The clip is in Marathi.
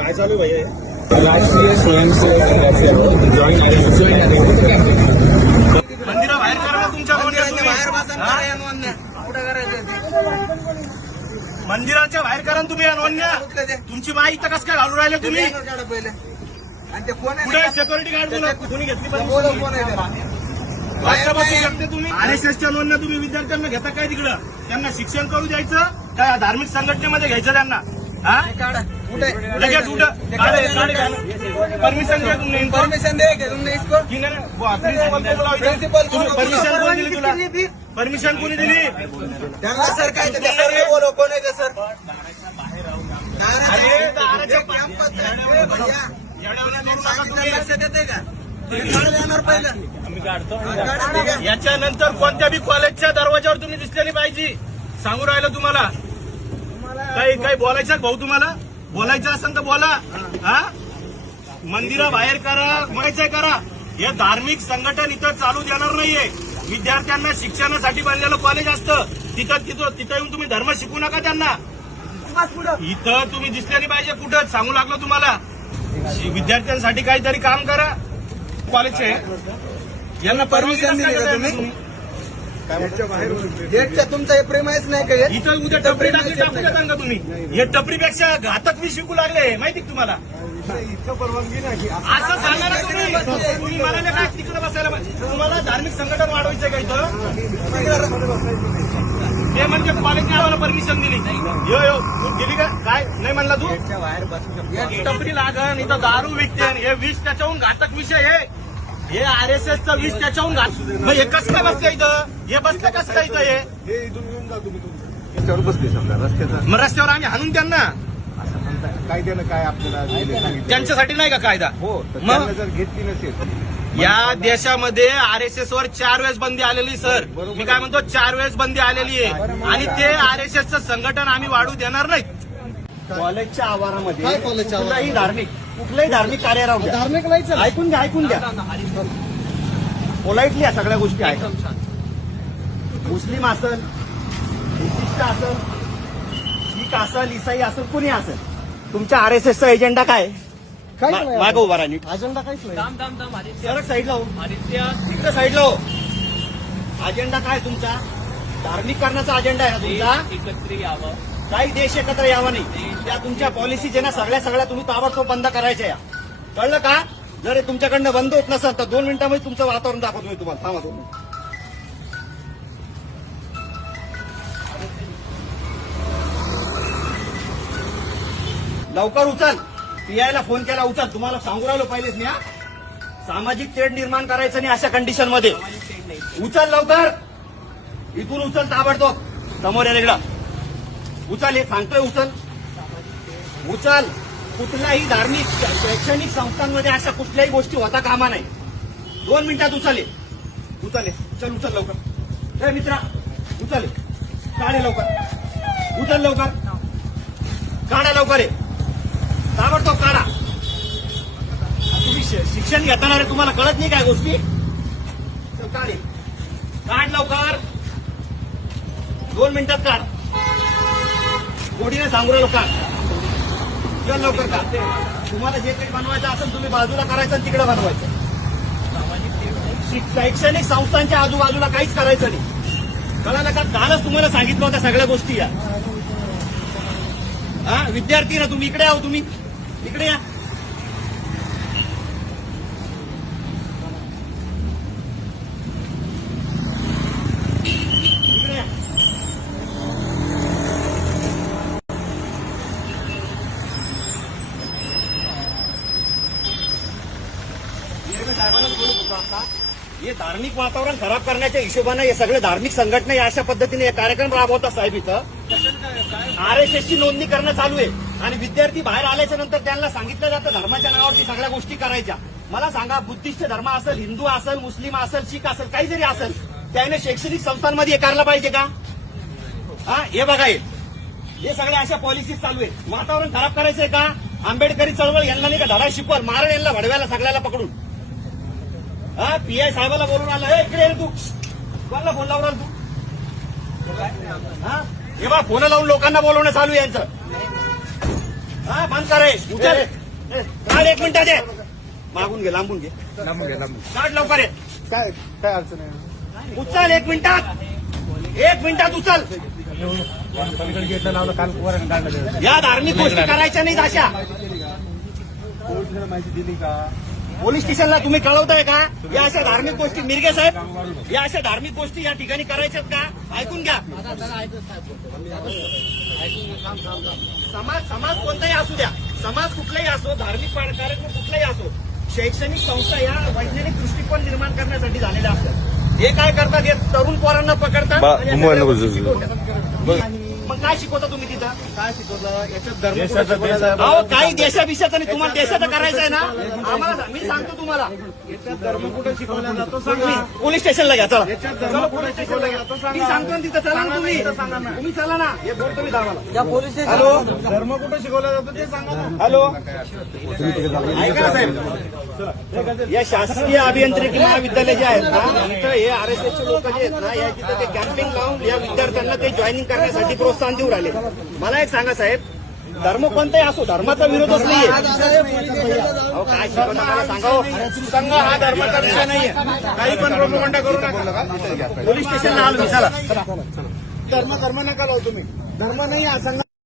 काय चालू आहे भैया? राष्ट्रीय स्वयंसेवक संघाचे जॉईन मंदिराबाहेर करा तुमच्या मंदिराच्या बाहेर करा तुम्ही अनोन्या. तुमची माई इथं कसं काय घालून राहिले तुम्ही? कुठे सिक्युरिटी गार्ड बोला कोणी घेतली शकते तुम्ही? RSSच्या नोंदण्या तुम्ही विद्यार्थ्यांना घेता काय तिकडं? त्यांना शिक्षण करू द्यायचं काय? धार्मिक संघटनेमध्ये घ्यायचं त्यांना? लगेच परमिशन द्या तुम्ही. परमिशन दे तुमने इसको परमिशन कोणी दिली तुला? परमिशन कोणी दिली? सर काय सर बोलो कोण आहे सर? लक्षात येते का? याच्यानंतर कोणत्या बी कॉलेजच्या दरवाजावर तुम्ही दिसलेली पाहिजे. सांगू राहिलं तुम्हाला. काही बोलायचं भाऊ तुम्हाला? बोलायचं असेल तर बोला. हा मंदिराबाहेर करा म्हणायचंय करा. हे धार्मिक संघटन इथं चालू देणार नाहीये. विद्यार्थ्यांना शिक्षणासाठी बनलेलं कॉलेज असतं. तिथं येऊन तुम्ही धर्म शिकू नका त्यांना. इथं तुम्ही दिसलेली पाहिजे. कुठं सांगू लागलो तुम्हाला? विद्यार्थ्यांसाठी काहीतरी काम करा. कॉलेजचे यांना परमिशन दिली का तुम्ही? गेटच्या तुमचं हे प्रेमाईस नाही का? इथं उद्या टपरी टाकू देता का तुम्ही? हे टपरीपेक्षा घातक मी शिकू लागले माहिती तुम्हाला? इथं परवानगी नाही. असं सांगणार तुम्ही मला नाही काय तिकडे बसायला पाहिजे. तुम्हाला धार्मिक संघटन वाढवायचं का इथं? ते म्हणजे कॉलेजने आम्हाला परमिशन दिली. यो दिली का? काय नाही म्हणला तू? टपरी लागण इथं दारू विकते. हे विष त्याच्याहून घातक विषय आहे. हे RSSचं विष त्याच्याहून मग हे कसं काय बसलं इथं? हे बसलं कसं काय इथं? हे इथून येऊन जा तुम्ही रस्त्यावर बसले समजा रस्त्याचा मग रस्त्यावर आम्ही हाणून त्यांना. कायद्यानं काय आपल्याला त्यांच्यासाठी नाही का कायदा? हो मग जर घेतली नसेल या देशामध्ये RSS वर 4 वेळेस बंदी आलेली सर. मी काय म्हणतो 4 वेळेस बंदी आलेली आहे. आणि ते RSSचं संघटन आम्ही वाढू देणार नाही. कॉलेजच्या आवारामध्ये कुठलाही धार्मिक कार्य राहू द्या. धार्मिक नाही ऐकून घ्या पोलाइटली या सगळ्या गोष्टी आहेत. मुस्लिम असल, बुद्धिस्ट असल, शीख असल, इसाई असल, कुणी असल, तुमच्या RSSचा एजेंडा काय? मागं उभा राहा नीट. अजेंडा काहीच नाही. सरक साईडला हो. तिकडे साईडला हो. अजेंडा काय तुमचा? धार्मिक करण्याचा अजेंडा आहे ना तुमचा? एकत्र यावं. काही देश एकत्र यावा नाही. त्या तुमच्या पॉलिसी जे ना सगळ्या तुम्ही ताबडतोब बंद करायच्या या. कळलं का? जर हे तुमच्याकडनं बंद होत नसेल तर 2 मिनिटांमध्ये तुमचं वातावरण दाखवतो मी तुम्हाला. थांबा 2 मिनिट. लवकर उचल. PI फोन केला उचल. तुम्हाला सांगू राहिलो पहिलेच मी. सामाजिक तेढ निर्माण करायचं नाही अशा कंडिशन मध्ये. उचल लवकर. इथून उचल ताबडतोब. समोर या इकडं उचल. हे सांगतोय उचल. कुठल्याही धार्मिक शैक्षणिक संस्थांमध्ये अशा कुठल्याही गोष्टी होता कामा नाही. 2 मिनिटात उचल उचल लवकर. हे मित्रा उचल. काढे लवकर. उचल लवकर. काढा लवकर. ताबडतोब काढा. तुम्ही शिक्षण घेताना रे तुम्हाला कळत नाही काय गोष्टी? काढ लवकर. 2 मिनिटात काढ. गोडीने सांगू राहिलो का? चल लवकर का. तुम्हाला जे काही बनवायचं असेल तुम्ही बाजूला करायचं आणि तिकडे बनवायचं. शैक्षणिक संस्थांच्या आजूबाजूला काहीच करायचं नाही. कळालं का? कालच तुम्हाला सांगितलं होत्या सगळ्या गोष्टी या. विद्यार्थी ना तुम्ही इकडे आहो. तुम्ही इकडे या. हे धार्मिक वातावरण खराब करण्याच्या हिशोबाने हे सगळे धार्मिक संघटना या अशा पद्धतीने हे कार्यक्रम राबवतात साहेब. इथं RSSची नोंदणी करणं चालू आहे आणि विद्यार्थी बाहेर आल्याच्या नंतर त्यांना सांगितलं जातं धर्माच्या नावावरती सगळ्या गोष्टी करायच्या. मला सांगा बुद्धिस्ट धर्म असेल, हिंदू असेल, मुस्लिम असेल, शीख असेल, काही जरी असेल त्याने शैक्षणिक संस्थांमध्ये हे करायला पाहिजे का? हे बघा हे सगळ्या अशा पॉलिसी चालू आहे. वातावरण खराब करायचंय का? आंबेडकरी चळवळ यांना नाही का धडा शिकवल मारण यांना भडव्याला सगळ्याला पकडून. PI साहेबाला बोलून आलं. इकडे तू कोणाला फोन लावणार तू? हे बा फोन लावून लोकांना बोलवणं चालू आहे यांचं. हा बंद करे उचल काढ 1 मिनिटात दे मागून घे लांबून घे काढ लवकर ये काय काय अडचण आहे उचल 1 मिनिटात 1 मिनिटात उचल पलीकडे गेटला लावलं काल पोरांनी काढलं या धार्मिक गोष्टी करायच्या नाहीत अशा पोलिसांना माहिती दिली का पोलीस स्टेशनला तुम्ही कळवताय का या अशा धार्मिक गोष्टी मिरगे साहेब या अशा धार्मिक गोष्टी या ठिकाणी करायच्यात का ऐकून घ्या समाज कोणताही असू द्या समाज कुठलाही असो धार्मिक कार्यक्रम कुठलाही असो शैक्षणिक संस्था या वैज्ञानिक दृष्टिकोन निर्माण करण्यासाठी झालेल्या असतात हे काय करतात हे तरुण पोरांना पकडतात आणि मग काय शिकवता तुम्ही तिथं काय शिकवलं याच्यात धर्म कुठं शिकवला अहो काही देशाभिषेक आणि तुम्हाला देशाचं करायचं आहे ना आम्हाला मी सांगतो तुम्हाला याच्यात धर्म कुठं शिकवला जातो सांगा पोलीस स्टेशनला घ्या चला याच्यात धर्म कुठं शिकवला जातो मी सांगा सांगतो ना तिथं चला ना तुम्ही चला ना हे बोल तुम्ही धावाला हॅलो धर्म कुठं शिकवला जातो ते सांगा ना हॅलो ऐका ना साहेब या शासकीय अभियांत्रिकी महाविद्यालय जे आहेत ना इथं हे आरएसएसचे लोक जे आहेत ना या तिथं ते कॅम्पिंग लावून या विद्यार्थ्यांना ते जॉईनिंग करण्यासाठी प्रोत्साहन देऊ राहिले मला एक सांगा साहेब धर्म कोणताही असो धर्माचा विरोधच नाहीये अहो काय शिकवता मला सांगा हो. संघ हा धर्माचा विषय नाहीये काही पण प्रोपगंडा करू नका पोलीस स्टेशनला आलो मी चला धर्म नका लावू तुम्ही धर्म नाही हा संघ